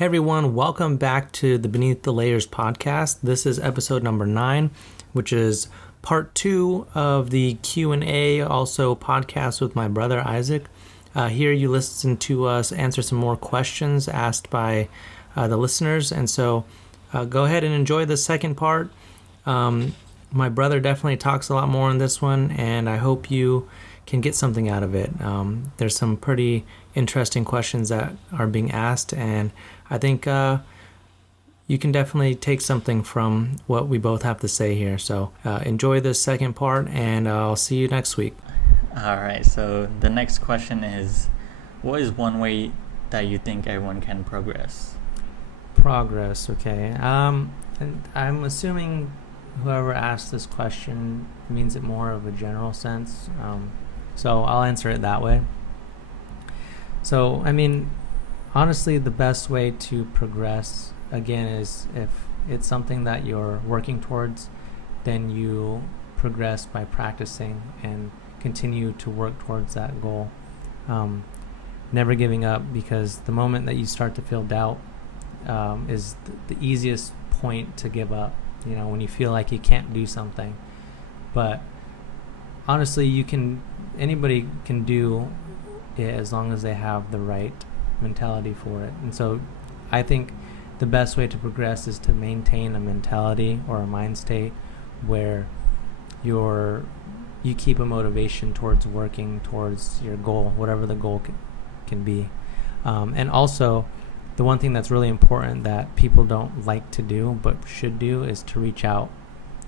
Hey everyone, welcome back to the Beneath the Layers podcast. This is episode number 9, which is part 2 of the Q&A, also podcast with my brother Isaac. Here you listen to us answer some more questions asked by the listeners, and so go ahead and enjoy the second part. My brother definitely talks a lot more in this one, and I hope you can get something out of it. There's some pretty interesting questions that are being asked, and I think you can definitely take something from what we both have to say here. So enjoy this second part, and I'll see you next week. All right, so the next question is, what is one way that you think everyone can progress? Progress, okay. And I'm assuming whoever asked this question means it more of a general sense. So I'll answer it that way. So, I mean, honestly, the best way to progress, again, is if it's something that you're working towards, then you progress by practicing and continue to work towards that goal. Never giving up, because the moment that you start to feel doubt is the easiest point to give up, when you feel like you can't do something. But honestly, anybody can do it as long as they have the right mentality for it. And so I think the best way to progress is to maintain a mentality or a mind state where you keep a motivation towards working towards your goal, whatever the goal can be. And also, the one thing that's really important that people don't like to do but should do is to reach out,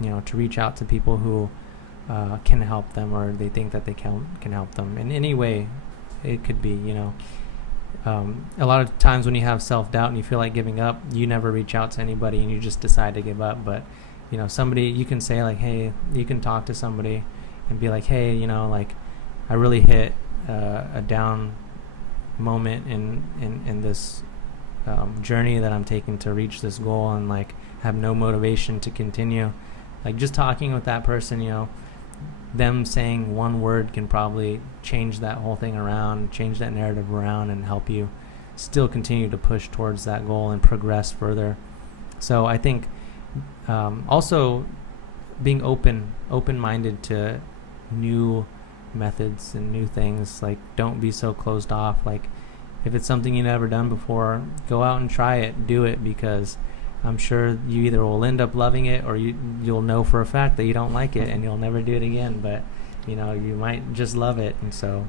to people who can help them, or they think that they can help them in any way it could be. A lot of times when you have self-doubt and you feel like giving up, you never reach out to anybody and you just decide to give up. But somebody, you can say like, hey, you can talk to somebody and be like, hey, I really hit a down moment in this journey that I'm taking to reach this goal, and have no motivation to continue. Just talking with that person, them saying one word can probably change that whole thing around, change that narrative around, and help you still continue to push towards that goal and progress further. So I think also being open-minded to new methods and new things. Don't be so closed off. If it's something you've never done before, go out and try it, do it, because I'm sure you either will end up loving it, or you'll know for a fact that you don't like it and you'll never do it again. But you might just love it. And so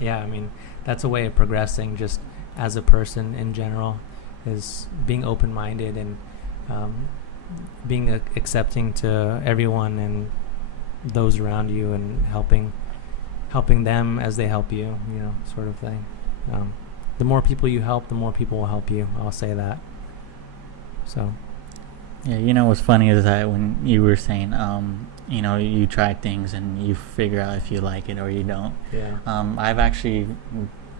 yeah, I mean, that's a way of progressing just as a person in general, is being open-minded and being accepting to everyone and those around you, and helping them as they help you, sort of thing. The more people you help, the more people will help you. I'll say that. So Yeah, what's funny is that when you were saying, you try things and you figure out if you like it or you don't. Yeah. I've actually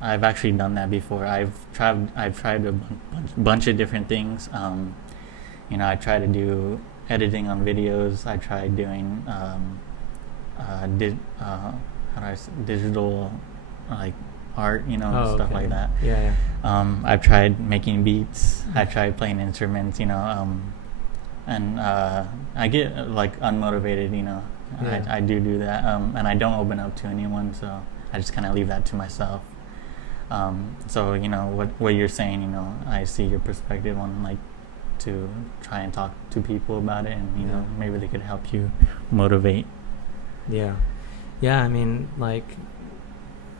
done that before. I've tried a bunch of different things. I tried to do editing on videos. I tried doing digital art, stuff okay. like that. Yeah. I've tried making beats. I tried playing instruments, and I get unmotivated, Yeah. I do that, and I don't open up to anyone, so I just kind of leave that to myself. So what you're saying, I see your perspective on to try and talk to people about it, and maybe they could help you motivate. Yeah. I mean,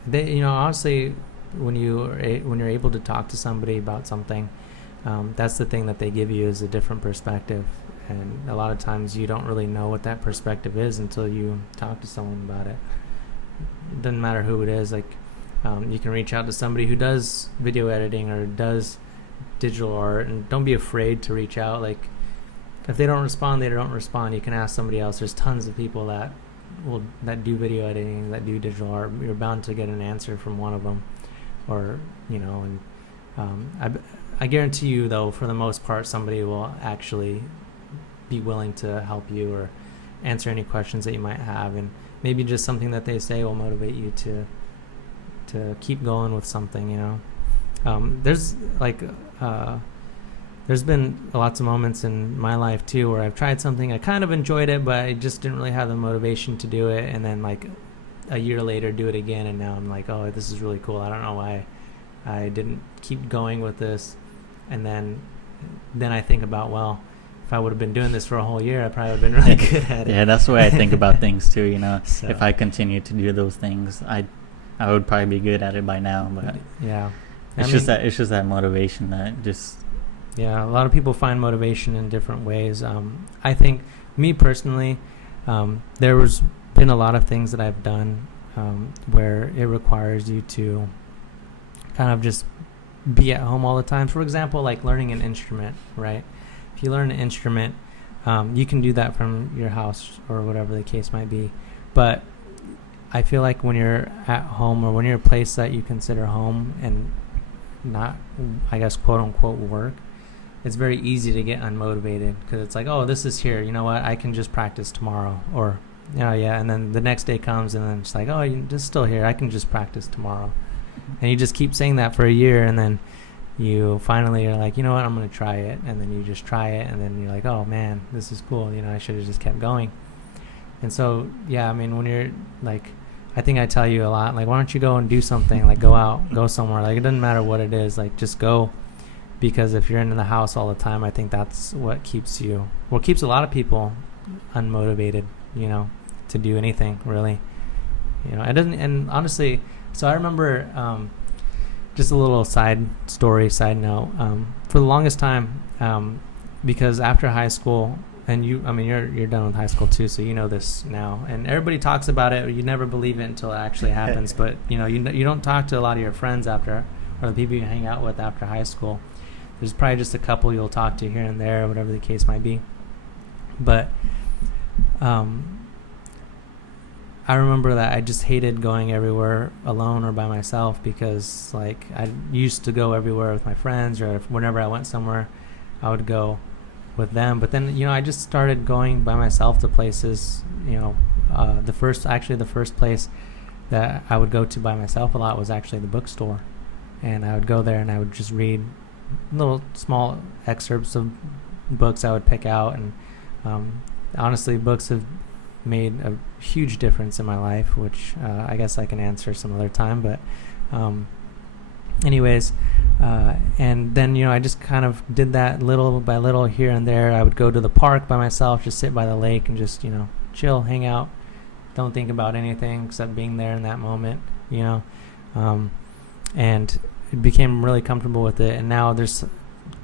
they, honestly, when you're able to talk to somebody about something, that's the thing that they give you, is a different perspective. And a lot of times you don't really know what that perspective is until you talk to someone about it. It doesn't matter who it is. You can reach out to somebody who does video editing or does digital art, and don't be afraid to reach out. If they don't respond, they don't respond. You can ask somebody else. There's tons of people that do video editing, that do digital art. You're bound to get an answer from one of them, or and I guarantee you, though, for the most part, somebody will actually be willing to help you or answer any questions that you might have, and maybe just something that they say will motivate you to keep going with something. There's there's been lots of moments in my life too where I've tried something, I kind of enjoyed it, but I just didn't really have the motivation to do it, and then like a year later do it again, and now I'm like, oh, this is really cool. I don't know why I didn't keep going with this. And then I think about, well, if I would have been doing this for a whole year, I probably would have been really good at it. Yeah, that's the way I think about things too, you know. So, if I continue to do those things, I would probably be good at it by now, but yeah, it's just that motivation that just... Yeah, a lot of people find motivation in different ways. I think, me personally, there's been a lot of things that I've done where it requires you to kind of just be at home all the time. For example, like learning an instrument, right? If you learn an instrument, you can do that from your house or whatever the case might be. But I feel like when you're at home, or when you're a place that you consider home and not, I guess, quote unquote work, it's very easy to get unmotivated because it's like, oh, this is here. You know what? I can just practice tomorrow. Or, yeah. And then the next day comes and then it's like, oh, it's still here. I can just practice tomorrow. And you just keep saying that for a year, and then you finally are like, you know what? I'm going to try it. And then you just try it, and then you're like, oh, man, this is cool. I should have just kept going. And so, yeah, I mean, when you're like, I think I tell you a lot, like, why don't you go and do something? Like, go out, go somewhere. Like, it doesn't matter what it is. Like, just go. Because if you're in the house all the time, I think that's what keeps a lot of people unmotivated, to do anything, really. It doesn't, and honestly, so I remember, just a little side note, for the longest time, because after high school, and you're done with high school too, so you know this now, and everybody talks about it, you never believe it until it actually happens, but, you don't talk to a lot of your friends after, or the people you hang out with after high school. There's probably just a couple you'll talk to here and there, whatever the case might be. But I remember that I just hated going everywhere alone or by myself, because like I used to go everywhere with my friends, or whenever I went somewhere, I would go with them. But then, I just started going by myself to places. The first place that I would go to by myself a lot was actually the bookstore. And I would go there and I would just read little small excerpts of books I would pick out, and honestly, books have made a huge difference in my life, which I guess I can answer some other time, but anyways, and then I just kind of did that little by little here and there. I would go to the park by myself, just sit by the lake and just chill, hang out, don't think about anything except being there in that moment, and became really comfortable with it. And now there's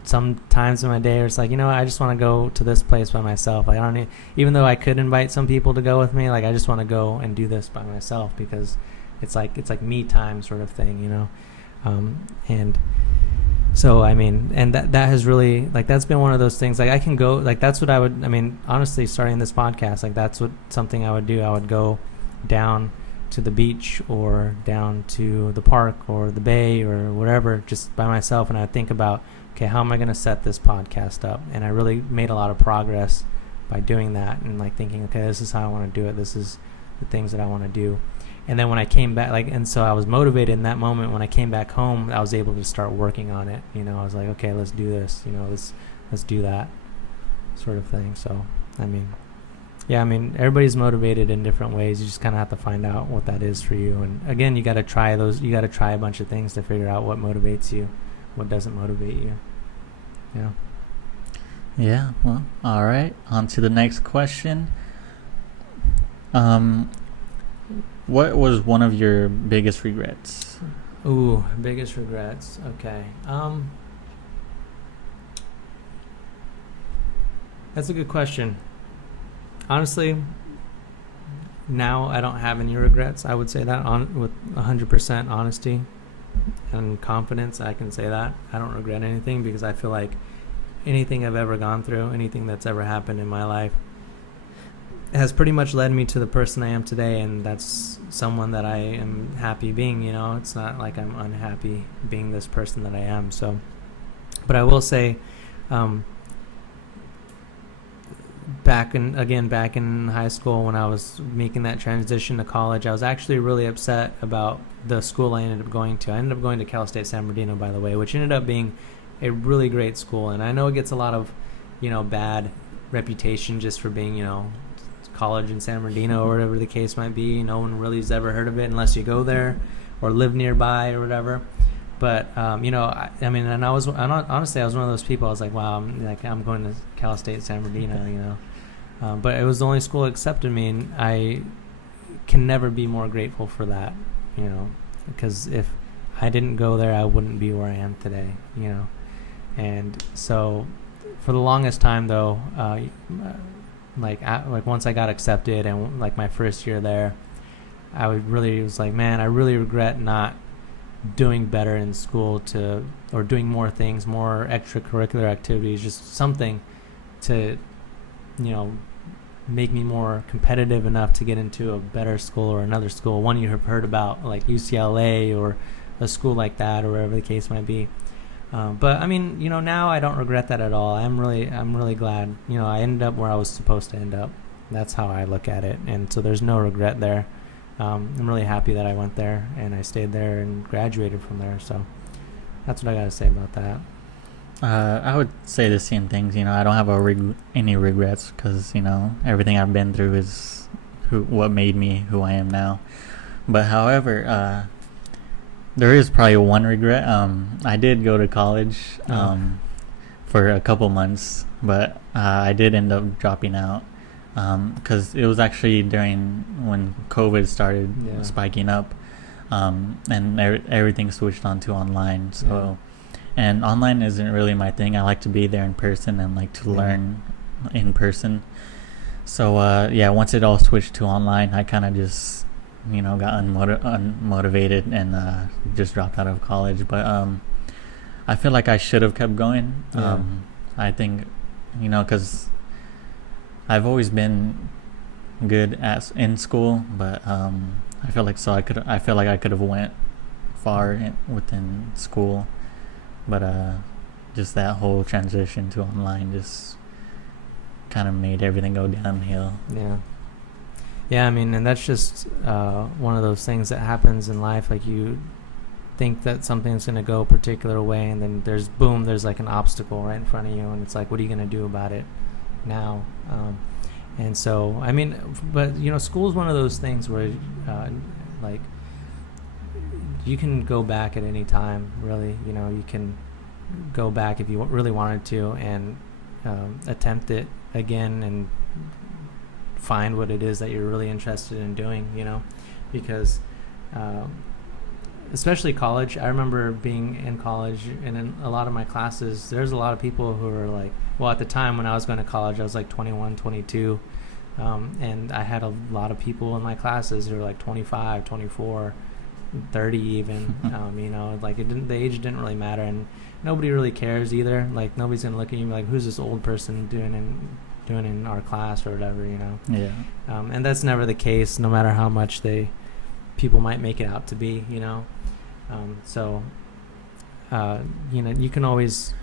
some times in my day where it's like, I just want to go to this place by myself. Like, I don't need, even though I could invite some people to go with me, like I just want to go and do this by myself, because it's like me time sort of thing, and so I mean, and that has really, like, that's been one of those things. Like, I can go, like, that's what I would, I mean, honestly, starting this podcast, like, that's something I would do. I would go down to the beach or down to the park or the bay or whatever, just by myself, and I think about, okay, how am I going to set this podcast up? And I really made a lot of progress by doing that, and like thinking, okay, this is how I want to do it, this is the things that I want to do. And then when I came back, like, and so I was motivated in that moment. When I came back home, I was able to start working on it. I was like, okay, let's do this, let's do that sort of thing. So I mean, yeah, I mean, everybody's motivated in different ways. You just kind of have to find out what that is for you. And again, you got to try a bunch of things to figure out what motivates you, what doesn't motivate you. Yeah, well, all right. On to the next question. What was one of your biggest regrets? Ooh, biggest regrets. Okay. That's a good question. Honestly, now I don't have any regrets. I would say that with 100% honesty and confidence, I can say that. I don't regret anything, because I feel like anything I've ever gone through, anything that's ever happened in my life, has pretty much led me to the person I am today, and that's someone that I am happy being. It's not like I'm unhappy being this person that I am. So, but I will say, back in high school, when I was making that transition to college, I was actually really upset about the school I ended up going to. I ended up going to Cal State San Bernardino, by the way, which ended up being a really great school, and I know it gets a lot of, bad reputation just for being, college in San Bernardino or whatever the case might be. No one really has ever heard of it unless you go there or live nearby or whatever. But I mean, and honestly, I was one of those people. I was like, wow, I'm going to Cal State San Bernardino, but it was the only school that accepted me, and I can never be more grateful for that, because if I didn't go there, I wouldn't be where I am today, And so, for the longest time, though, once I got accepted and like my first year there, I was like, man, I really regret not doing better in school or doing more things, more extracurricular activities, just something to, make me more competitive enough to get into a better school or another school, one you have heard about, like UCLA or a school like that, or wherever the case might be. But I mean, now I don't regret that at all. I'm really glad, I ended up where I was supposed to end up. That's how I look at it. And so there's no regret there. I'm really happy that I went there and I stayed there and graduated from there. So that's what I got to say about that. I would say the same things. I don't have any regrets, because everything I've been through is what made me who I am now. But however, there is probably one regret. I did go to college for a couple months, but I did end up dropping out, because it was actually during when COVID started spiking up, and everything switched onto online. So, and online isn't really my thing. I like to be there in person and like to learn in person. So once it all switched to online, I kind of just got unmotivated and just dropped out of college. But I feel like I should have kept going. I think because I've always been good in school, but I feel like I could have went far within school, but just that whole transition to online just kind of made everything go downhill. Yeah, I mean, and that's just one of those things that happens in life. Like, you think that something's going to go a particular way, and then there's like an obstacle right in front of you, and it's like, what are you going to do about it now? And so, I mean, but, school is one of those things where, like, you can go back at any time, really. You can go back if you really wanted to and attempt it again and find what it is that you're really interested in doing, because especially college. I remember being in college, and in a lot of my classes, there's a lot of people who are like, well, at the time when I was going to college, I was like 21, 22, and I had a lot of people in my classes who were like 25, 24, 30 even. Like, the age didn't really matter, and nobody really cares either. Like, nobody's gonna look at you like, who's this old person doing in our class or whatever, and that's never the case, no matter how much people might make it out to be, so you can always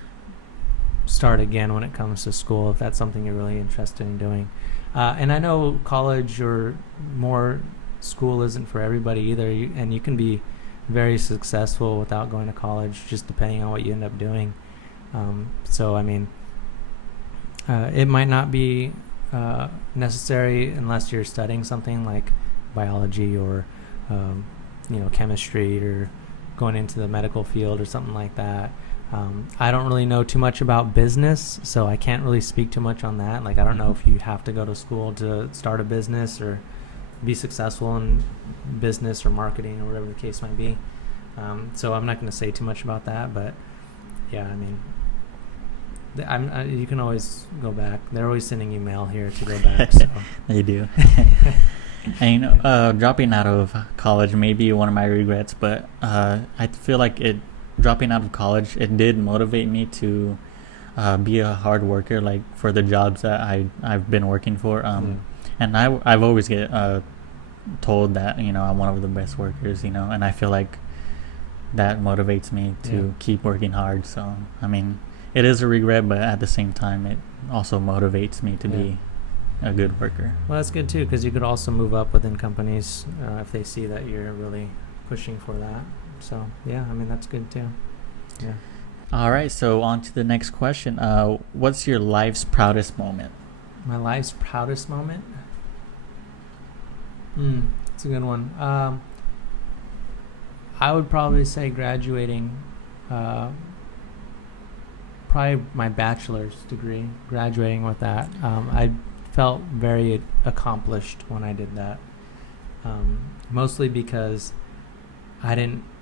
start again when it comes to school if that's something you're really interested in doing. And I know college or more school isn't for everybody either, and you can be very successful without going to college, just depending on what you end up doing. So I mean, it might not be necessary unless you're studying something like biology or chemistry, or going into the medical field or something like that. I don't really know too much about business, so I can't really speak too much on that. Like, I don't know if you have to go to school to start a business or be successful in business or marketing or whatever the case might be. So I'm not going to say too much about that, but yeah, I mean, you can always go back. They're always sending you mail here to go back. So. They do. And dropping out of college may be one of my regrets, but I feel like dropping out of college, it did motivate me to be a hard worker, like for the jobs that I've been working for. And I've always get told that I'm one of the best workers, and I feel like that motivates me to keep working hard. So I mean, it is a regret, but at the same time, it also motivates me to be a good worker. Well, that's good too, because you could also move up within companies if they see that you're really pushing for that. So yeah, I mean, that's good too. Yeah. All right, so on to the next question. What's your life's proudest moment? My life's proudest moment? It's a good one. I would probably say graduating, probably my bachelor's degree, graduating with that. I felt very accomplished when I did that. Mostly because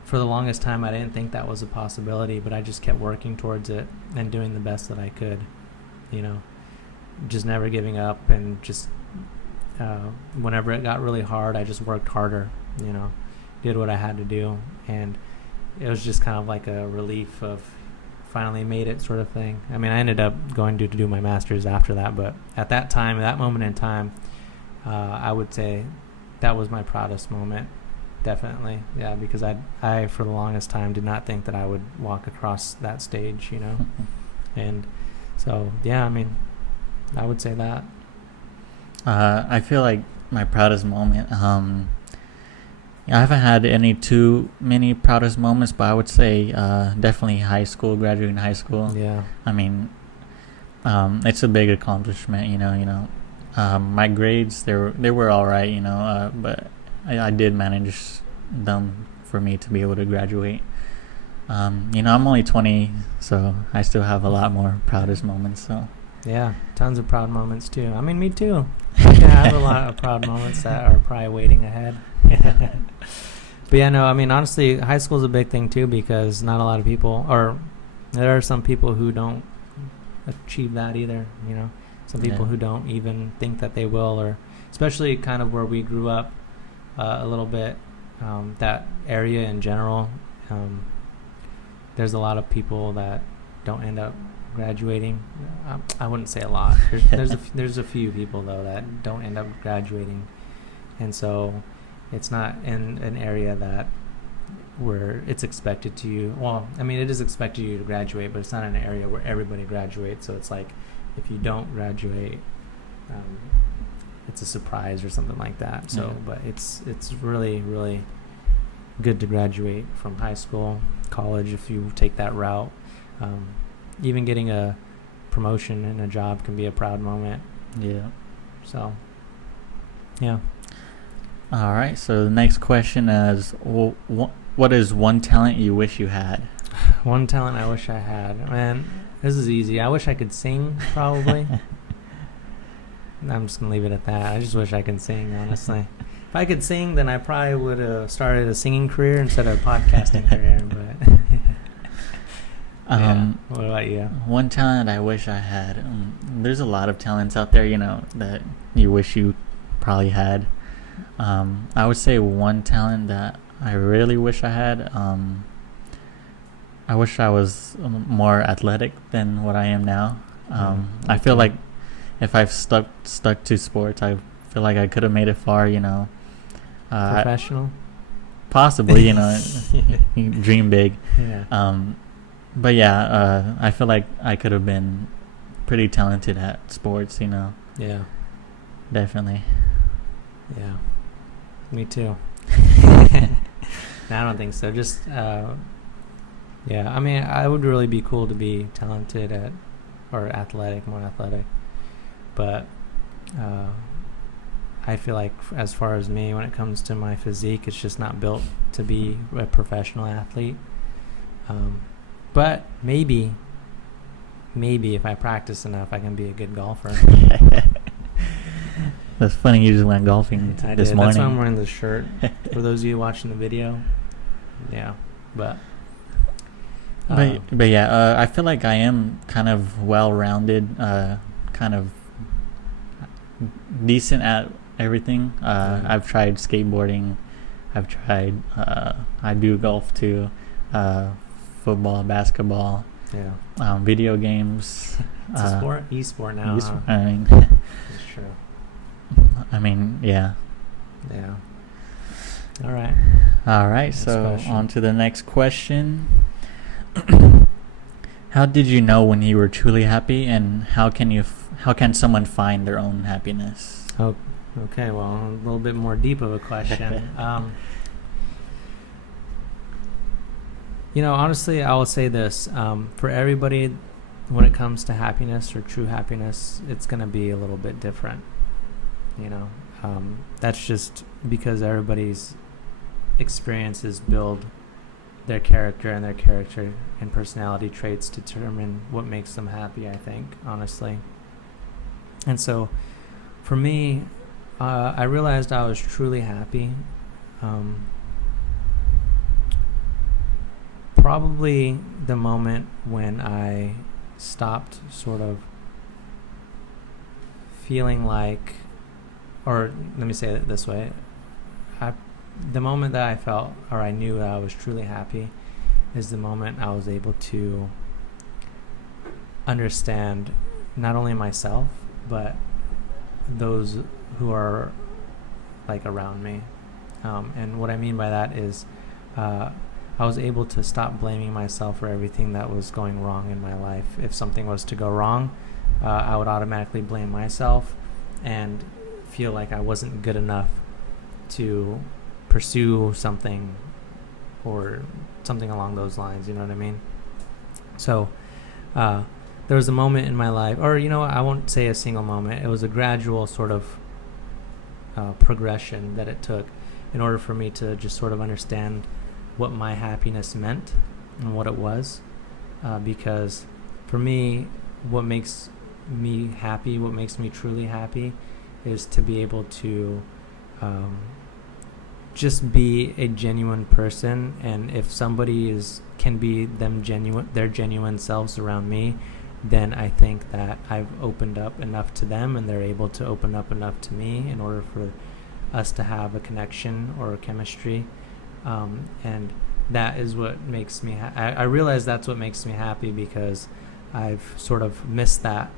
for the longest time, I didn't think that was a possibility, but I just kept working towards it and doing the best that I could, just never giving up, and just whenever it got really hard, I just worked harder, did what I had to do, and it was just kind of like a relief of finally made it sort of thing. I mean, I ended up going to do my master's after that, but at that time, that moment in time, I would say that was my proudest moment. Definitely, yeah, because I for the longest time did not think that I would walk across that stage, and so yeah, I mean, I would say that. I feel like my proudest moment. I haven't had any too many proudest moments, but I would say definitely high school, graduating high school. Yeah. I mean, it's a big accomplishment, my grades they were all right, but I did manage them for me to be able to graduate. I'm only 20, so I still have a lot more proudest moments. So yeah, tons of proud moments too. I mean, me too. I have a lot of proud moments that are probably waiting ahead. But yeah, no, I mean, honestly, high school is a big thing too, because not a lot of people, or there are some people who don't achieve that either, some people who don't even think that they will, or especially kind of where we grew up a little bit, that area in general, there's a lot of people that don't end up graduating. I wouldn't say a lot. There's a few people though that don't end up graduating, and so it's not in an area that where it's expected to you. Well, I mean, it is expected you to graduate, but it's not an area where everybody graduates. So it's like if you don't graduate, it's a surprise or something like that. So, but it's really, really good to graduate from high school, college if you take that route. Even getting a promotion in a job can be a proud moment. Yeah. So, yeah. All right. So the next question is, what is one talent you wish you had? One talent I wish I had. Man, this is easy. I wish I could sing, probably. I'm just going to leave it at that. I just wish I could sing, honestly. If I could sing, then I probably would have started a singing career instead of a podcasting career. But yeah. What about you? One talent I wish I had. There's a lot of talents out there, that you wish you probably had. I would say one talent that I really wish I had. I wish I was more athletic than what I am now. I feel like if I've stuck to sports, I feel like I could have made it far. Professional. Possibly, dream big. Yeah. But yeah, I feel like I could have been pretty talented at sports. Yeah. Definitely. Yeah. Me too. No, I don't think so. Just, yeah. I mean, I would really be cool to be talented at, or more athletic. But I feel like as far as me, when it comes to my physique, it's just not built to be a professional athlete. But maybe if I practice enough, I can be a good golfer. That's funny. You just went golfing this morning. That's why I'm wearing this shirt. For those of you watching the video, yeah. But yeah, I feel like I am kind of well-rounded, kind of decent at everything. I've tried skateboarding. I do golf too. Football, basketball. Yeah. Video games. It's a sport, e-sport now. I mean, that's true. I mean, yeah. Yeah. All right. Next so question. On to the next question. How did you know when you were truly happy, and how can someone find their own happiness? Oh, okay. Well, a little bit more deep of a question. Honestly, I will say this. For everybody, when it comes to happiness or true happiness, it's going to be a little bit different. That's just because everybody's experiences build their character, and their character and personality traits determine what makes them happy, I think, honestly. And so, for me, I realized I was truly happy. Probably the moment when I stopped sort of feeling like, or let me say it this way, the moment that I felt, or I knew that I was truly happy, is the moment I was able to understand not only myself, but those who are like around me. And what I mean by that is I was able to stop blaming myself for everything that was going wrong in my life. If something was to go wrong, I would automatically blame myself and feel like I wasn't good enough to pursue something or something along those lines, you know what I mean? So there was a moment in my life, or I won't say a single moment, it was a gradual sort of progression that it took in order for me to just sort of understand what my happiness meant and what it was, because for me, what makes me happy, what makes me truly happy, is to be able to just be a genuine person. And if somebody can be their genuine selves around me, then I think that I've opened up enough to them, and they're able to open up enough to me in order for us to have a connection or a chemistry. And that is what makes me I realize that's what makes me happy, because I've sort of missed that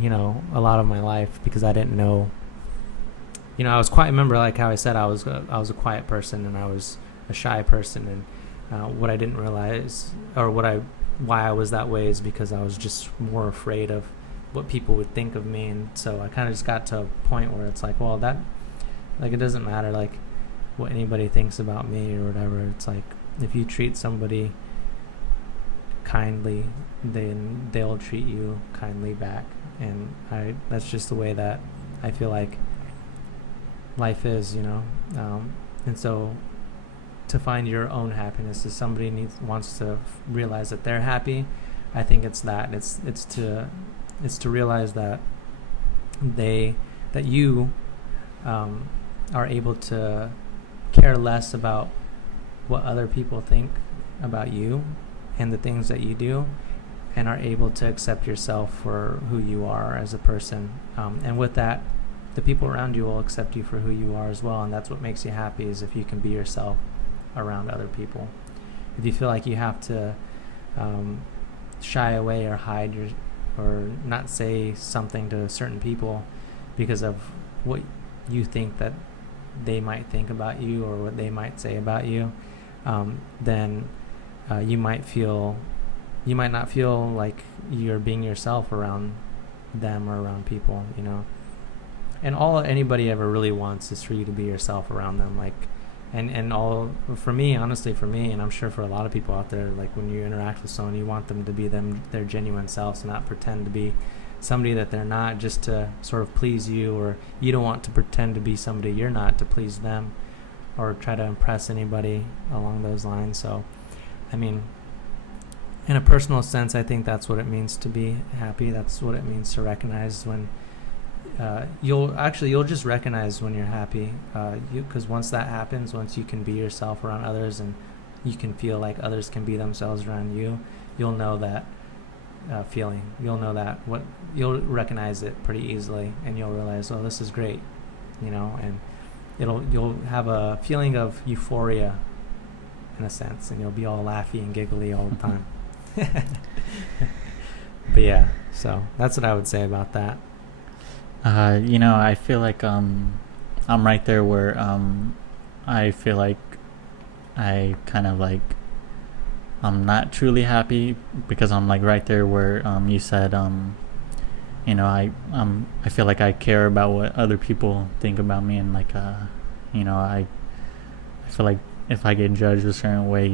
a lot of my life, because I didn't know. I was quiet. Remember, like how I said, I was a quiet person, and I was a shy person, and what I didn't realize, or why I was that way, is because I was just more afraid of what people would think of me. And so I kind of just got to a point where it's like, well, that, like, it doesn't matter like what anybody thinks about me or whatever. It's like, if you treat somebody kindly, then they'll treat you kindly back. And that's just the way that I feel like life is, and so to find your own happiness, if somebody wants to realize that they're happy, I think it's to realize that you are able to care less about what other people think about you and the things that you do, and are able to accept yourself for who you are as a person, and with that, the people around you will accept you for who you are as well. And that's what makes you happy, is if you can be yourself around other people. If you feel like you have to shy away or hide or not say something to certain people because of what you think that they might think about you or what they might say about you, then you might not feel like you're being yourself around them or around people, And all anybody ever really wants is for you to be yourself around them, like, and all, for me, honestly, and I'm sure for a lot of people out there, like, when you interact with someone, you want them to be their genuine selves, and not pretend to be somebody that they're not just to sort of please you, or you don't want to pretend to be somebody you're not to please them or try to impress anybody along those lines. So, I mean, in a personal sense, I think that's what it means to be happy. That's what it means to recognize when you'll just recognize when you're happy, because once that happens, once you can be yourself around others and you can feel like others can be themselves around you, you'll know that feeling. You'll recognize it pretty easily, and you'll realize, oh, this is great, and you'll have a feeling of euphoria in a sense, and you'll be all laughy and giggly all the time. But yeah, so that's what I would say about that. I feel like I'm right there where I feel like I kind of like I'm not truly happy, because I'm like right there where you said I feel like I care about what other people think about me, and like I feel like if I get judged a certain way,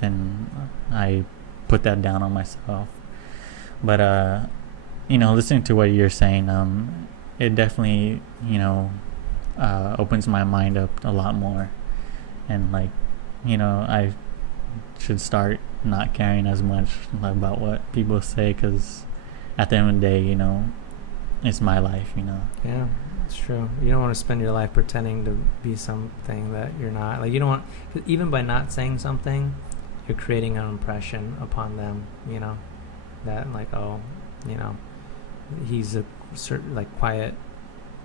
then I put that down on myself. But listening to what you're saying, it definitely opens my mind up a lot more, and I should start not caring as much about what people say, because at the end of the day, it's my life. Yeah, it's true. You don't want to spend your life pretending to be something that you're not. Like, you don't want, 'cause even by not saying something, you're creating an impression upon them, that like, oh, he's a certain, like, quiet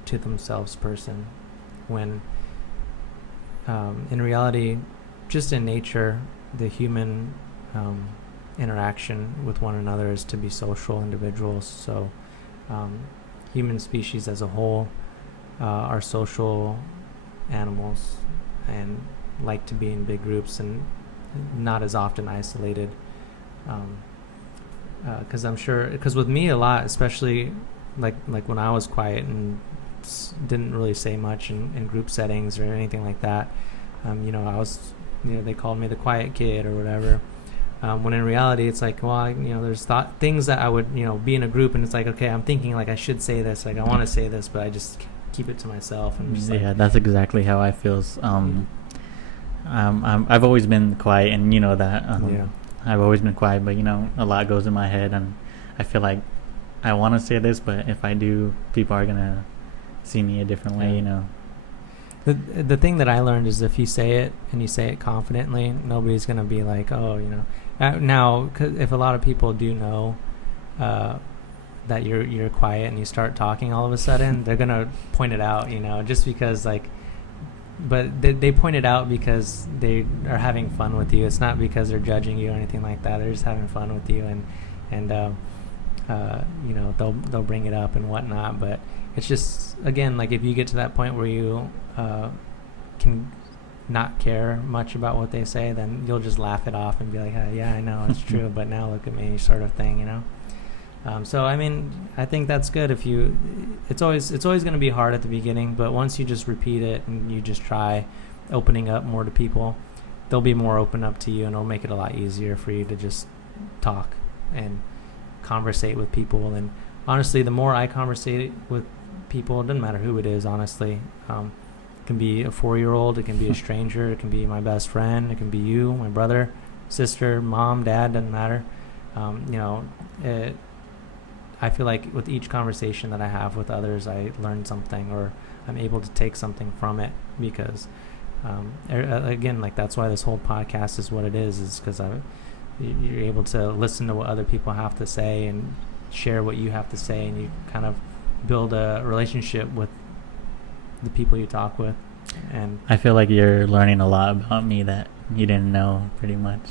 to themselves person, when in reality, just in nature, the human interaction with one another is to be social individuals. So human species as a whole are social animals and like to be in big groups and not as often isolated. Because I'm sure, because with me a lot, especially like when I was quiet and didn't really say much in group settings or anything like that, I was, they called me the quiet kid or whatever. When in reality, it's like, well, there's things that I would, be in a group and it's like, okay, I'm thinking like I should say this, like I want to say this, but I just keep it to myself. And just that's exactly how I feel. I've always been quiet, and that. I've always been quiet, but a lot goes in my head, and I feel like I want to say this, but if I do, people are gonna see me a different way. The thing that I learned is if you say it and you say it confidently, nobody's gonna be like, oh, now, 'cause if a lot of people do know that you're quiet and you start talking all of a sudden, they're gonna point it out, just because but they point it out because they are having fun with you. It's not because they're judging you or anything like that. They're just having fun with you, and they'll bring it up and whatnot. But it's just, again, like if you get to that point where you can not care much about what they say, then you'll just laugh it off and be like, yeah, I know it's true, but now look at me, sort of thing, So I mean, I think that's good. It's always going to be hard at the beginning, but once you just repeat it and you just try opening up more to people, they'll be more open up to you, and it'll make it a lot easier for you to just talk and conversate with people. And honestly, the more I conversate with people, it doesn't matter who it is, honestly. It can be a 4-year-old, it can be a stranger, it can be my best friend, it can be you, my brother, sister, mom, dad, doesn't matter. I feel like with each conversation that I have with others, I learn something, or I'm able to take something from it, because again, like that's why this whole podcast is what it is because you're able to listen to what other people have to say and share what you have to say, and you kind of build a relationship with the people you talk with. And I feel like you're learning a lot about me that you didn't know, pretty much.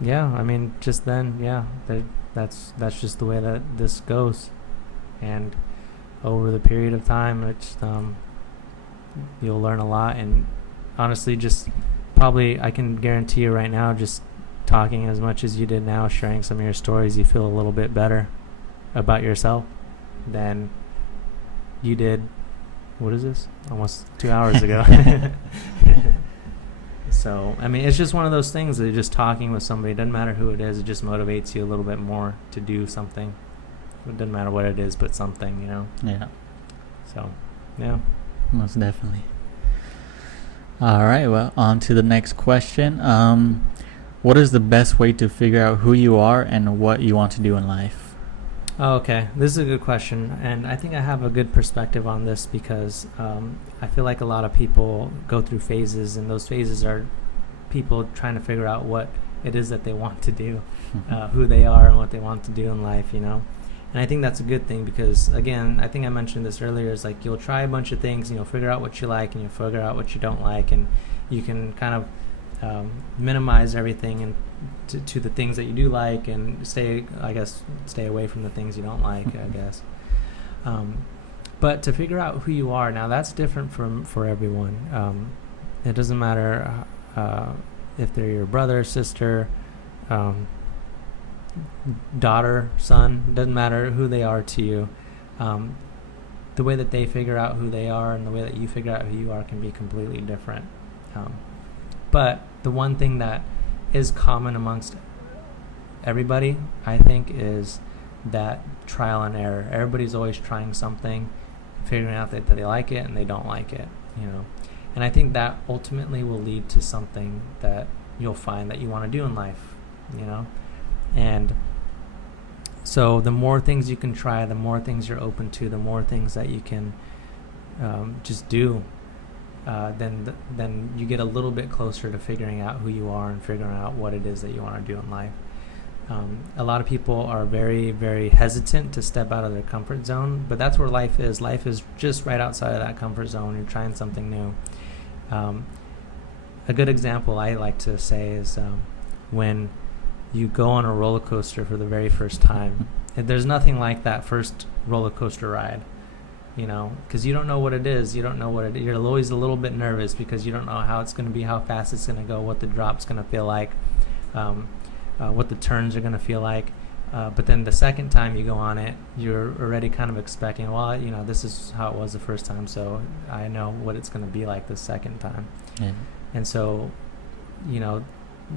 Yeah, I mean, just then, yeah, that's just the way that this goes, and over the period of time, it's you'll learn a lot. And honestly, just probably, I can guarantee you right now, just talking as much as you did now, sharing some of your stories, you feel a little bit better about yourself than you did, what is this, almost 2 hours ago. So, I mean, it's just one of those things that just talking with somebody, doesn't matter who it is, it just motivates you a little bit more to do something. It doesn't matter what it is, but something, Yeah. So, yeah. Most definitely. All right, well, on to the next question. What is the best way to figure out who you are and what you want to do in life? Oh, okay, this is a good question, and I think I have a good perspective on this because I feel like a lot of people go through phases, and those phases are people trying to figure out what it is that they want to do, who they are and what they want to do in life, And I think that's a good thing because, again, I think I mentioned this earlier, is like you'll try a bunch of things and you'll figure out what you like and you'll figure out what you don't like, and you can kind of minimize everything and to the things that you do like, and stay away from the things you don't like, I guess. But to figure out who you are, now that's different for everyone. It doesn't matter if they're your brother, sister, daughter, son, it doesn't matter who they are to you. The way that they figure out who they are and the way that you figure out who you are can be completely different. But the one thing that is common amongst everybody, I think, is that trial and error. Everybody's always trying something, figuring out that they like it and they don't like it, you know. And I think that ultimately will lead to something that you'll find that you want to do in life, you know. And so the more things you can try, the more things you're open to, the more things that you can just do, then you get a little bit closer to figuring out who you are and figuring out what it is that you want to do in life. A lot of people are very, very hesitant to step out of their comfort zone, but that's where life is. Life is just right outside of that comfort zone. You're trying something new. A good example I like to say is when you go on a roller coaster for the very first time. There's nothing like that first roller coaster ride, you know, because you don't know what it is. You don't know what it is. You're always a little bit nervous because you don't know how it's going to be, how fast it's going to go, what the drop's going to feel like, what the turns are going to feel like. But then the second time you go on it, you're already kind of expecting, well, you know, this is how it was the first time, so I know what it's going to be like the second time. Yeah. And so, you know,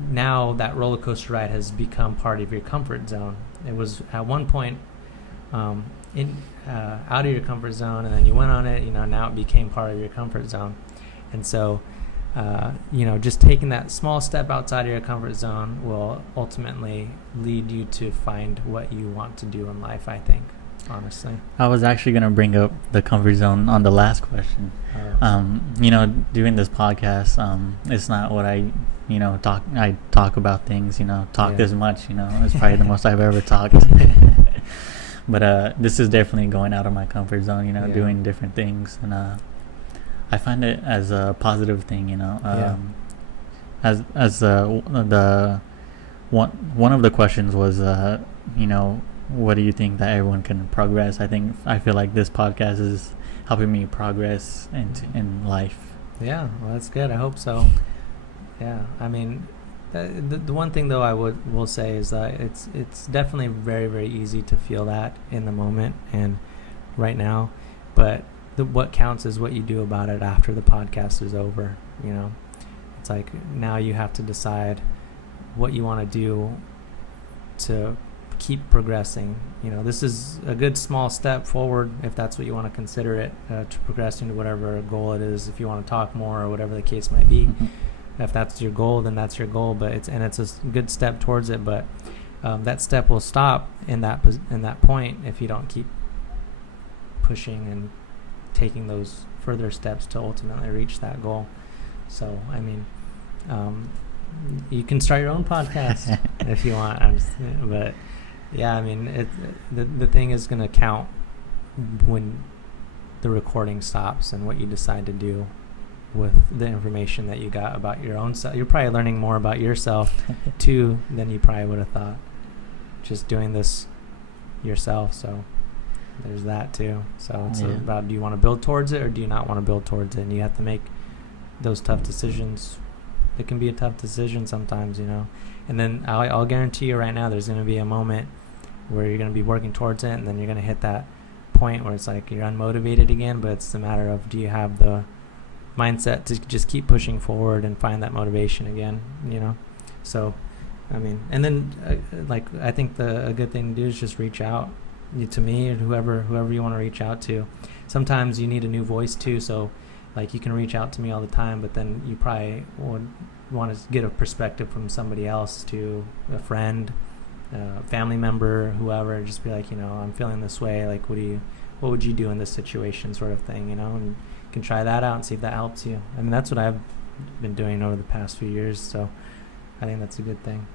now that roller coaster ride has become part of your comfort zone. It was at one point out of your comfort zone, and then you went on it, you know, now it became part of your comfort zone. And so, you know, just taking that small step outside of your comfort zone will ultimately lead you to find what you want to do in life, I think, honestly. I was actually going to bring up the comfort zone on the last question. You know, doing this podcast, it's not what I talk about things, you know, this much, you know, it's probably the most I've ever talked. But this is definitely going out of my comfort zone, you know, doing different things. And I find it as a positive thing, you know. As the one of the questions was, you know, what do you think that everyone can progress? I feel like this podcast is helping me progress in life. Yeah, well, that's good. I hope so. Yeah, I mean, the one thing though I will say is that it's definitely very, very easy to feel that in the moment and right now, but what counts is what you do about it after the podcast is over. You know, it's like now you have to decide what you want to do to keep progressing. You know, this is a good small step forward if that's what you want to consider it, to progress into whatever goal it is. If you want to talk more or whatever the case might be, if that's your goal, then that's your goal. But it's a good step towards it. But that step will stop in that point if you don't keep pushing and taking those further steps to ultimately reach that goal. So, I mean, you can start your own podcast if you want. But yeah, I mean, the thing is going to count when the recording stops and what you decide to do with the information that you got about your own self. You're probably learning more about yourself too than you probably would have thought just doing this yourself. So there's that too. So it's about, do you want to build towards it or do you not want to build towards it? And you have to make those tough decisions. It can be a tough decision sometimes, you know. And then I'll guarantee you right now there's going to be a moment where you're going to be working towards it, and then you're going to hit that point where it's like you're unmotivated again, but it's a matter of, do you have the mindset to just keep pushing forward and find that motivation again, you know? So, I mean, and then I think a good thing to do is just reach out to me or whoever you want to reach out to. Sometimes you need a new voice too, so like you can reach out to me all the time, but then you probably would want to get a perspective from somebody else, to a friend, family member, whoever. Just be like, you know, I'm feeling this way, like what would you do in this situation, sort of thing, you know? And you can try that out and see if that helps you. I mean, that's what I've been doing over the past few years, so I think that's a good thing.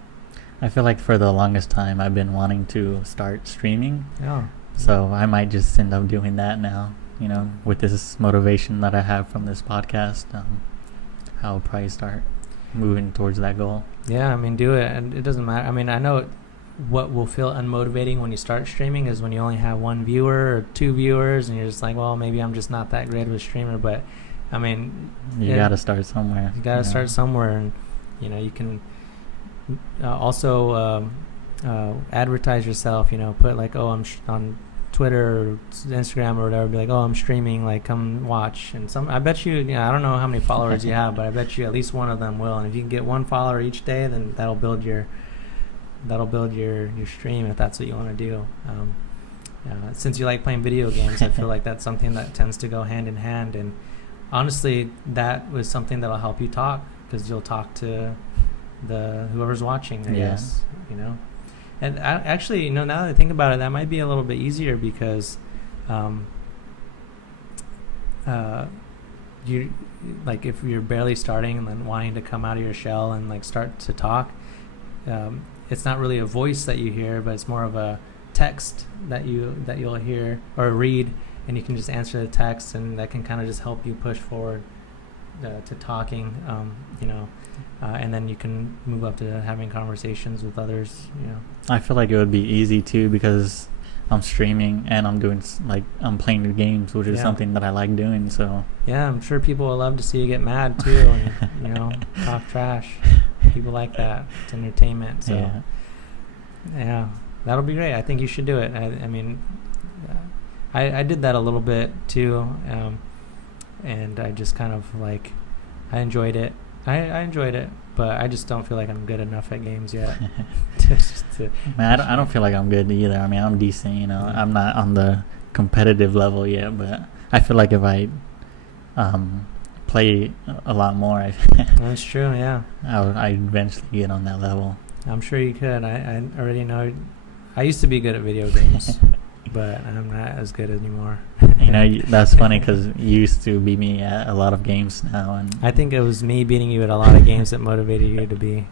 I feel like for the longest time I've been wanting to start streaming. Oh. So I might just end up doing that now, you know, with this motivation that I have from this podcast. I'll probably start moving towards that goal. Yeah, I mean, do it. And it doesn't matter. I mean, I know what will feel unmotivating when you start streaming is when you only have one viewer or two viewers and you're just like, well, maybe I'm just not that great of a streamer. But I mean, you got to start somewhere. You got to start somewhere. And, you know, you can also advertise yourself, you know, put like, oh, I'm on Twitter or Instagram or whatever, be like, oh, I'm streaming, like come watch. And I bet you, I don't know how many followers you have, but I bet you at least one of them will. And if you can get one follower each day, then that'll build your stream if that's what you want to do. Since you like playing video games, I feel like that's something that tends to go hand in hand. And honestly, that was something that'll help you talk, because you'll talk to whoever's watching, I guess, And actually, now that I think about it, that might be a little bit easier, because you, like, if you're barely starting and then wanting to come out of your shell and like start to talk, it's not really a voice that you hear, but it's more of a text that you'll hear or read, and you can just answer the text, and that can kind of just help you push forward to talking, and then you can move up to having conversations with others. I feel like it would be easy too, because I'm streaming and I'm doing I'm playing the games, which is something that I like doing. So yeah, I'm sure people will love to see you get mad too, and talk trash. People like that. It's entertainment. So yeah, that'll be great. I think you should do it. I mean, I did that a little bit too, and I just kind of like, I enjoyed it. I enjoyed it, but I just don't feel like I'm good enough at games yet. I don't feel like I'm good either. I mean, I'm decent, I'm not on the competitive level yet, but I feel like if I play a lot more, that's true, yeah. I'd eventually get on that level. I'm sure you could. I already know. I used to be good at video games, but I'm not as good anymore. That's funny, because you used to beat me at a lot of games now, and I think it was me beating you at a lot of games that motivated you to be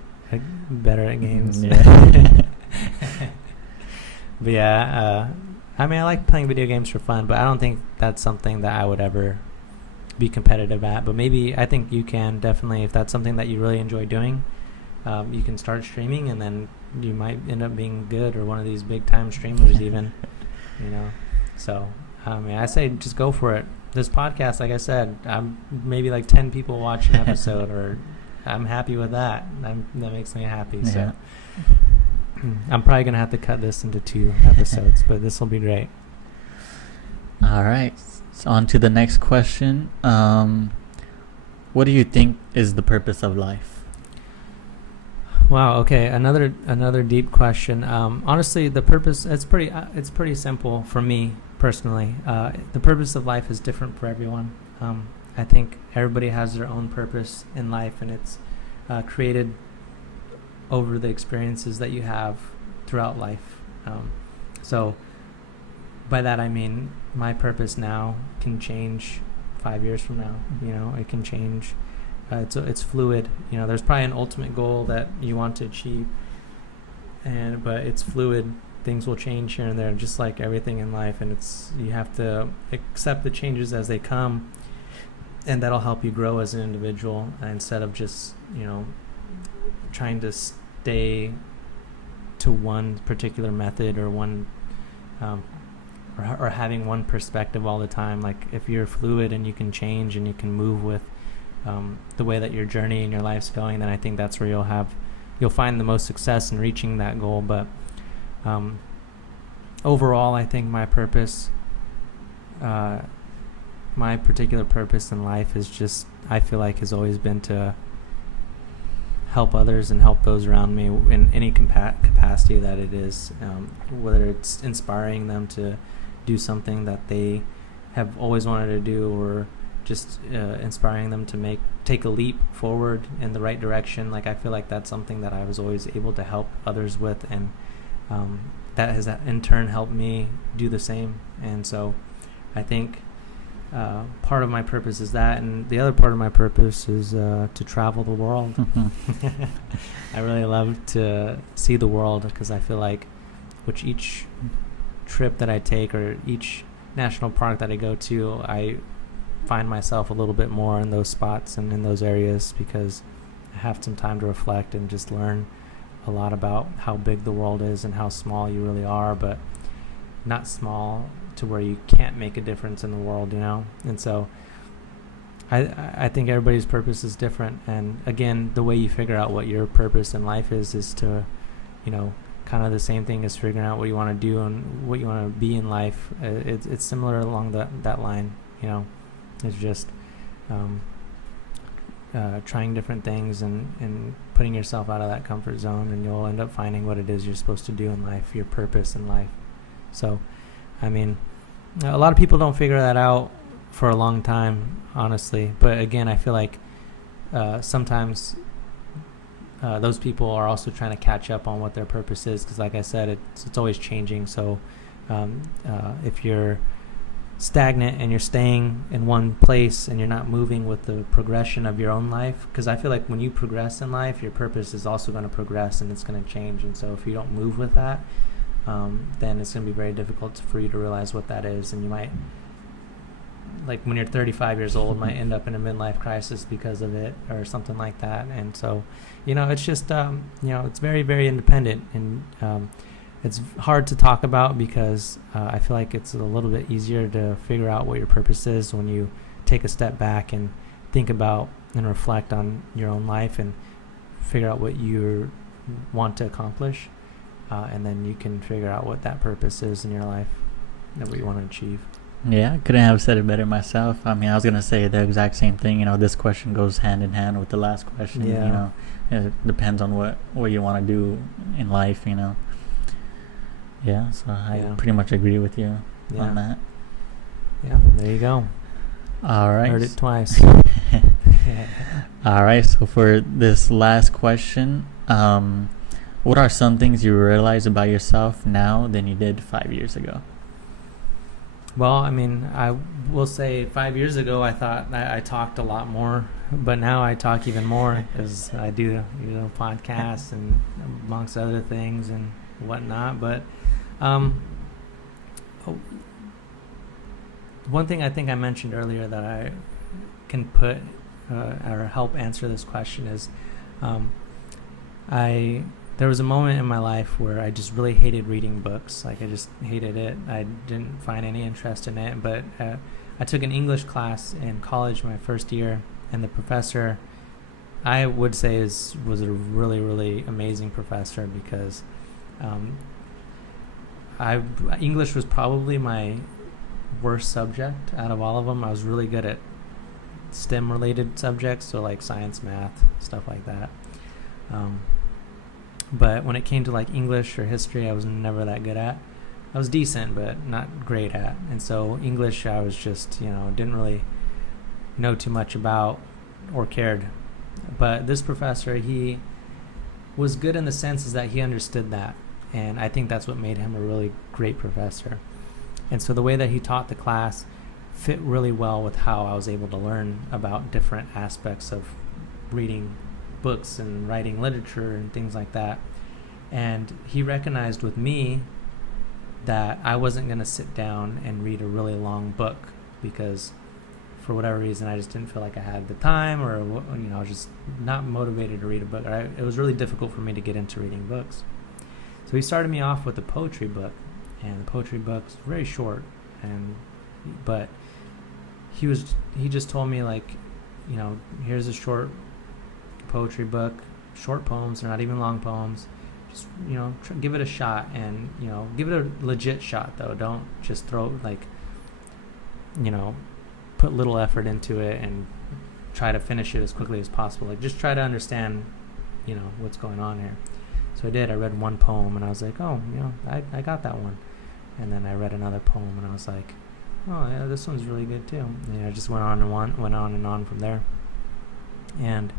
better at games. Yeah. But yeah, I mean, I like playing video games for fun, but I don't think that's something that I would ever be competitive at. But maybe I think you can definitely, if that's something that you really enjoy doing, you can start streaming, and then you might end up being good, or one of these big time streamers even. So I say just go for it. This podcast, like I said, I'm maybe like 10 people watch an episode, or I'm happy with that. That makes me happy. Yeah. So I'm probably gonna have to cut this into 2 episodes, but this will be great. All right, so on to the next question. What do you think is the purpose of life? Wow. Okay. Another deep question. Honestly, the purpose, it's pretty simple for me personally. The purpose of life is different for everyone. I think everybody has their own purpose in life, and it's created over the experiences that you have throughout life. So by that I mean my purpose now can change 5 years from now. It can change. It's fluid. There's probably an ultimate goal that you want to achieve, but it's fluid. Things will change here and there, just like everything in life, and you have to accept the changes as they come, and that'll help you grow as an individual, instead of just trying to stay to one particular method or one or having one perspective all the time. Like, if you're fluid and you can change and you can move with the way that your journey and your life's going, then I think that's where you'll find the most success in reaching that goal. But overall, I think my purpose, my particular purpose in life is just, I feel like, has always been to help others and help those around me in any capacity that it is, whether it's inspiring them to do something that they have always wanted to do, or just inspiring them to take a leap forward in the right direction. Like, I feel like that's something that I was always able to help others with, and that has in turn helped me do the same. And so I think part of my purpose is that, and the other part of my purpose is to travel the world. I really love to see the world, because I feel like with each trip that I take, or each national park that I go to, I find myself a little bit more in those spots and in those areas, because I have some time to reflect and just learn a lot about how big the world is and how small you really are, but not small to where you can't make a difference in the world, And so I think everybody's purpose is different. And again, the way you figure out what your purpose in life is to, kind of the same thing as figuring out what you want to do and what you want to be in life. It's similar along that line, you know. It's just trying different things and putting yourself out of that comfort zone, and you'll end up finding what it is you're supposed to do in life, your purpose in life. So, I mean, a lot of people don't figure that out for a long time, honestly. But again, I feel like sometimes those people are also trying to catch up on what their purpose is, because like I said, it's always changing. So if you're stagnant and you're staying in one place and you're not moving with the progression of your own life, because I feel like when you progress in life, your purpose is also going to progress and it's going to change. And so if you don't move with that, then it's going to be very difficult for you to realize what that is. And you might, like when you're 35 years old, might end up in a midlife crisis because of it or something like that. And so, you know, it's just, you know, it's very, very independent. And it's hard to talk about because I feel like it's a little bit easier to figure out what your purpose is when you take a step back and think about and reflect on your own life and figure out what you want to accomplish. And then you can figure out what that purpose is in your life and what you want to achieve. Yeah, I couldn't have said it better myself. I mean, I was going to say the exact same thing. You know, this question goes hand in hand with the last question. Yeah. You know, it depends on what you want to do in life, you know. Yeah, so I pretty much agree with you on that. Yeah, there you go. All right. Heard it twice. All right, so for this last question, what are some things you realize about yourself now than you did 5 years ago? Well, I mean, I will say 5 years ago I thought I talked a lot more, but now I talk even more because I do, you know, podcasts and amongst other things and whatnot. But one thing I think I mentioned earlier that I can put or help answer this question is there was a moment in my life where I just really hated reading books. Like, I just hated it. I didn't find any interest in it. But I took an English class in college my first year, and the professor, I would say, was a really, really amazing professor because English was probably my worst subject out of all of them. I was really good at STEM-related subjects, so like science, math, stuff like that. But when it came to like English or history, I was never that good at. I was decent, but not great at. And so English, I was just, you know, didn't really know too much about or cared. But this professor, he was good in the sense is that he understood that. And I think that's what made him a really great professor. And so the way that he taught the class fit really well with how I was able to learn about different aspects of reading books and writing literature and things like that. And he recognized with me that I wasn't going to sit down and read a really long book because for whatever reason I just didn't feel like I had the time, or you know, I was just not motivated to read a book. It was really difficult for me to get into reading books. So he started me off with a poetry book, and the poetry book's very short, but he just told me, like, you know, here's a short poetry book, short poems, they're not even long poems. Just, you know, give it a shot, and, you know, give it a legit shot though. Don't just throw, like, you know, put little effort into it and try to finish it as quickly as possible. Like, just try to understand, you know, what's going on here. So I did. I read one poem and I was like, oh, you know, I got that one. And then I read another poem and I was like, oh yeah, this one's really good too. And I just went on and on from there. And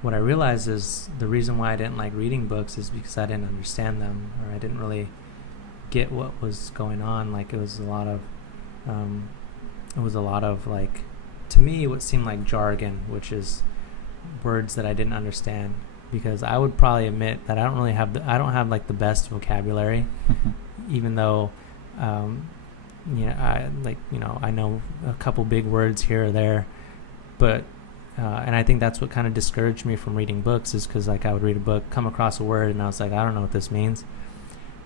what I realized is the reason why I didn't like reading books is because I didn't understand them, or I didn't really get what was going on. Like, it was a lot of like, to me, what seemed like jargon, which is words that I didn't understand. Because I would probably admit that I don't have like the best vocabulary, even though, you know, I know a couple big words here or there, but and I think that's what kind of discouraged me from reading books, is because, like, I would read a book, come across a word, and I was like, I don't know what this means.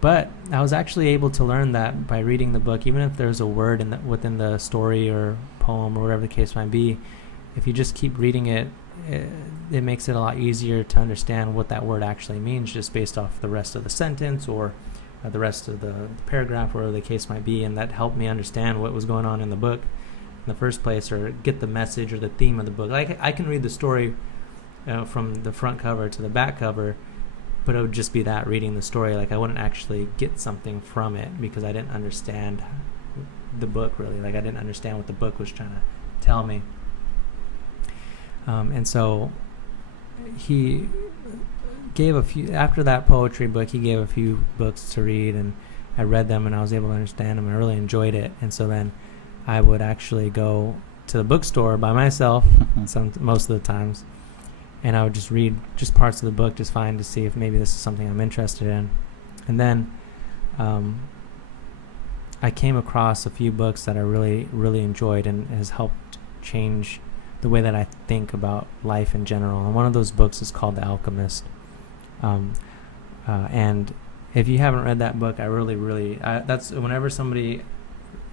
But I was actually able to learn that by reading the book, even if there's a word within the story or poem or whatever the case might be. If you just keep reading it it makes it a lot easier to understand what that word actually means just based off the rest of the sentence or the rest of the paragraph, whatever the case might be, and that helped me understand what was going on in the book in the first place, or get the message or the theme of the book. Like, I can read the story from the front cover to the back cover, but it would just be that, reading the story. Like, I wouldn't actually get something from it because I didn't understand the book really. Like, I didn't understand what the book was trying to tell me. And so he gave a few, after that poetry book, he gave a few books to read, and I read them and I was able to understand them and I really enjoyed it. And so then I would actually go to the bookstore by myself most of the times, and I would just read just parts of the book, just to see if maybe this is something I'm interested in. And then I came across a few books that I really, really enjoyed and has helped change the way that I think about life in general. And one of those books is called The Alchemist. And if you haven't read that book, I really, that's whenever somebody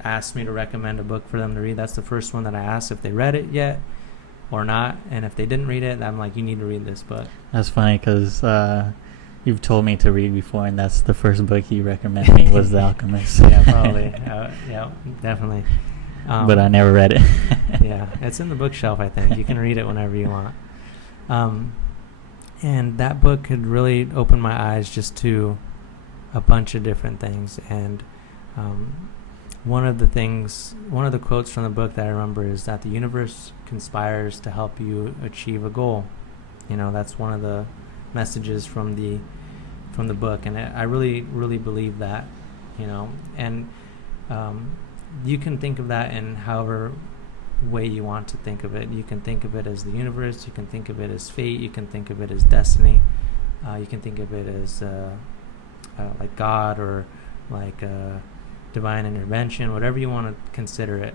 asks me to recommend a book for them to read, that's the first one that I ask if they read it yet or not. And if they didn't read it, I'm like, you need to read this book. That's funny because you've told me to read before, and that's the first book you recommended me was The Alchemist. Yeah, probably. Yeah, definitely. But I never read it. Yeah, it's in the bookshelf, I think. You can read it whenever you want. And that book had really opened my eyes just to a bunch of different things. And one of the quotes from the book that I remember is that the universe conspires to help you achieve a goal. That's one of the messages from the book, and I really, really believe that. And you can think of that in however way you want to think of it. You can think of it as the universe, you can think of it as fate, you can think of it as destiny, you can think of it as like God, or like divine intervention, whatever you want to consider it.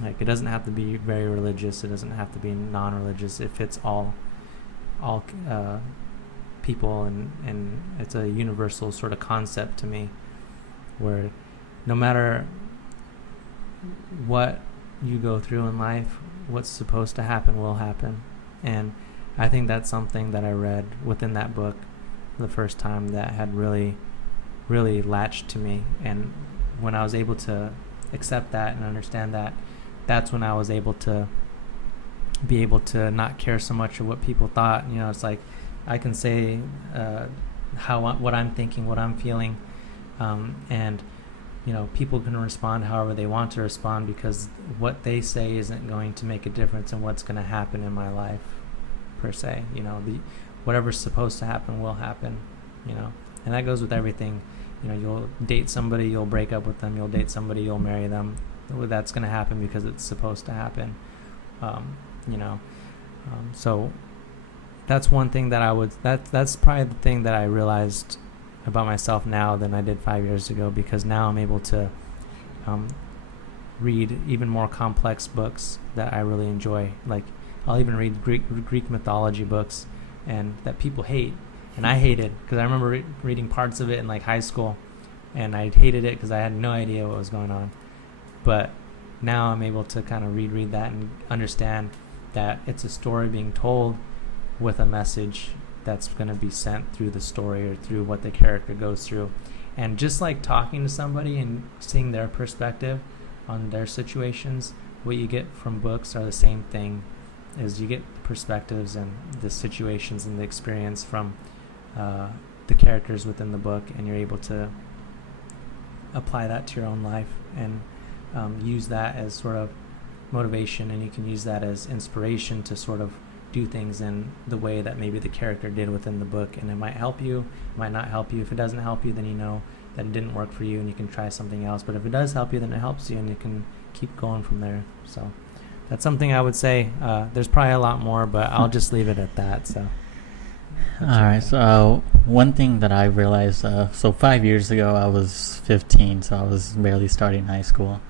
Like, it doesn't have to be very religious, it doesn't have to be non-religious. It fits all people, and it's a universal sort of concept to me, where no matter what you go through in life, what's supposed to happen will happen. And I think that's something that I read within that book the first time that had really, really latched to me. And when I was able to accept that and understand that, that's when I was able to be able to not care so much of what people thought. It's like I can say what I'm thinking, what I'm feeling, and people can respond however they want to respond, because what they say isn't going to make a difference in what's going to happen in my life, per se. Whatever's supposed to happen will happen, and that goes with everything. You'll date somebody, you'll break up with them, you'll date somebody, you'll marry them. That's going to happen because it's supposed to happen, so that's one thing that that's probably the thing that I realized about myself now than I did 5 years ago, because now I'm able to read even more complex books that I really enjoy. Like, I'll even read Greek mythology books and that people hate, and I hated, because I remember reading parts of it in like high school, and I hated it because I had no idea what was going on. But now I'm able to kind of read that and understand that it's a story being told with a message that's going to be sent through the story or through what the character goes through. And just like talking to somebody and seeing their perspective on their situations, what you get from books are the same thing. Is you get perspectives and the situations and the experience from the characters within the book, and you're able to apply that to your own life and use that as sort of motivation, and you can use that as inspiration to sort of do things in the way that maybe the character did within the book. And it might help you, it might not help you. If it doesn't help you, then you know that it didn't work for you and you can try something else. But if it does help you, then it helps you, and you can keep going from there. So that's something I would say. There's probably a lot more, but I'll just leave it at that. So all right, so one thing that I realized, so 5 years ago I was 15, so I was barely starting high school,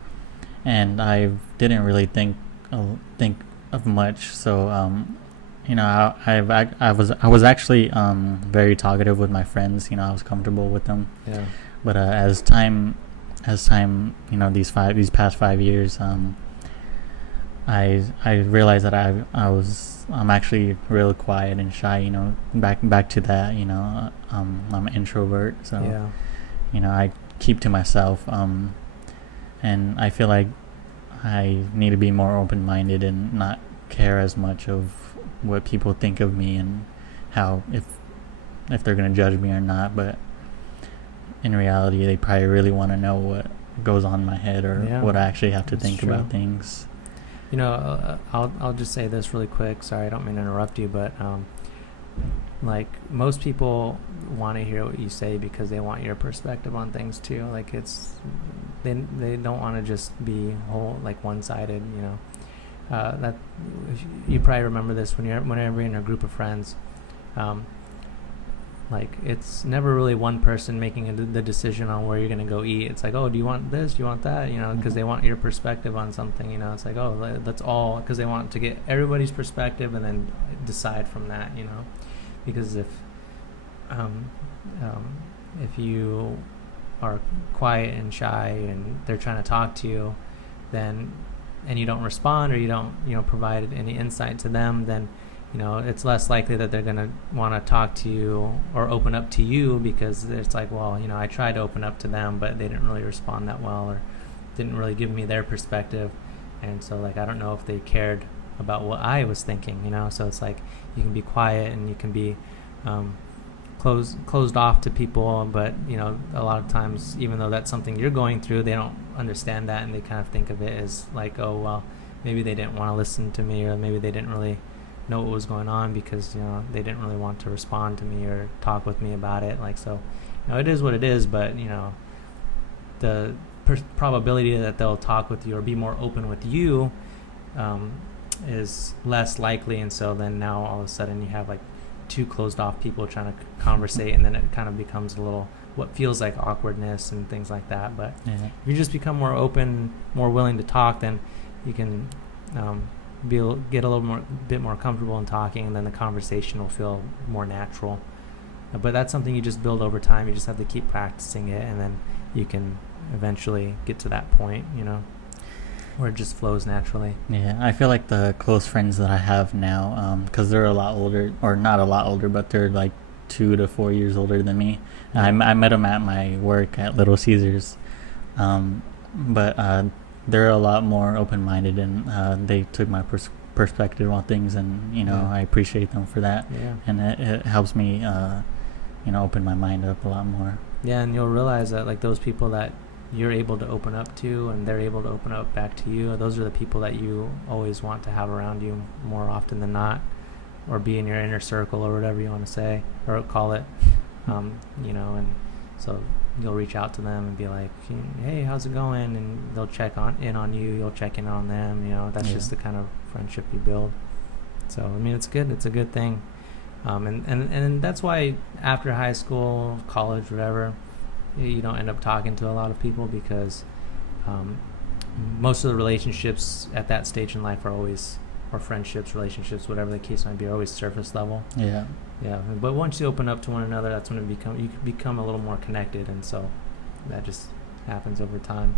and I didn't really think of much. So I was actually very talkative with my friends. I was comfortable with them. Yeah. But as time, these past 5 years, I realized that I'm actually real quiet and shy. Back to that. I'm an introvert, so Yeah. I keep to myself. And I feel like I need to be more open-minded and not care as much of what people think of me and how if they're gonna judge me or not. But in reality, they probably really want to know what goes on in my head or what I actually have to think about things. I'll just say this really quick. Sorry, I don't mean to interrupt you, but like most people want to hear what you say because they want your perspective on things too. Like they don't want to just be like one-sided. That you probably remember this whenever you're in a group of friends. Like it's never really one person making the decision on where you're going to go eat. It's like, oh, do you want this? Do you want that? Because they want your perspective on something. It's like, oh, that's all, because they want to get everybody's perspective and then decide from that. Because if you are quiet and shy and they're trying to talk to you, and you don't respond, or you don't provide any insight to them, then it's less likely that they're going to want to talk to you or open up to you, because it's like, well, I tried to open up to them, but they didn't really respond that well, or didn't really give me their perspective. And so, like, I don't know if they cared about what I was thinking, so it's like you can be quiet and you can be closed off to people, but a lot of times, even though that's something you're going through, they don't understand that, and they kind of think of it as like, oh, well, maybe they didn't want to listen to me, or maybe they didn't really know what was going on because they didn't really want to respond to me or talk with me about it. Like, so it is what it is, but the probability that they'll talk with you or be more open with you is less likely. And so then now all of a sudden you have like two closed off people trying to conversate, and then it kind of becomes a little what feels like awkwardness and things like that. But if you just become more open, more willing to talk, then you can get a little bit more comfortable in talking, and then the conversation will feel more natural. But that's something you just build over time. You just have to keep practicing it, and then you can eventually get to that point, where it just flows naturally. Yeah, I feel like the close friends that I have now, because they're a lot older, or not a lot older, but they're like 2 to 4 years older than me. I met them at my work at Little Caesars, but they're a lot more open-minded, and they took my perspective on things, and I appreciate them for that. And it helps me open my mind up a lot more. And you'll realize that like those people that you're able to open up to and they're able to open up back to you, those are the people that you always want to have around you more often than not, or be in your inner circle, or whatever you want to say or call it. And so you'll reach out to them and be like, hey, how's it going? And they'll check in on you, you'll check in on them. That's just the kind of friendship you build. So I mean, it's a good thing. And that's why after high school, college, whatever, you don't end up talking to a lot of people, because most of the relationships at that stage in life are always, or friendships, relationships, whatever the case might be, are always surface level. But once you open up to one another, that's when you become a little more connected, and so that just happens over time.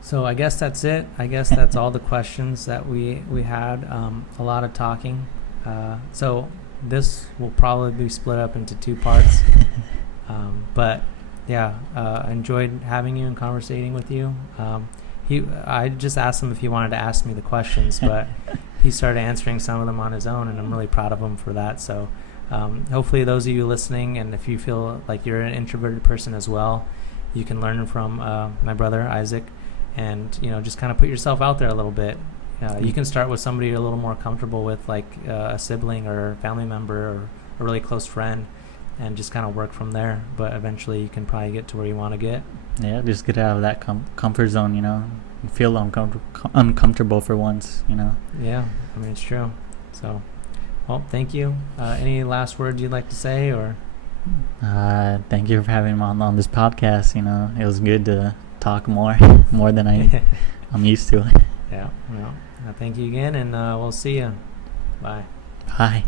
So I guess that's it. I guess that's all the questions that we had. A lot of talking. So this will probably be split up into 2 parts. But I enjoyed having you and conversating with you. I just asked him if he wanted to ask me the questions, but he started answering some of them on his own, and I'm really proud of him for that. So hopefully those of you listening, and if you feel like you're an introverted person as well, you can learn from my brother Isaac, and just kind of put yourself out there a little bit. You can start with somebody you're a little more comfortable with, like a sibling or a family member or a really close friend, and just kind of work from there. But eventually you can probably get to where you want to get. Just get out of that comfort zone, feel uncomfortable for once, I mean, it's true. So, well, thank you. Any last words you'd like to say, or? Thank you for having me on this podcast. It was good to talk more than I'm used to. Well, thank you again, and we'll see you. Bye. Bye.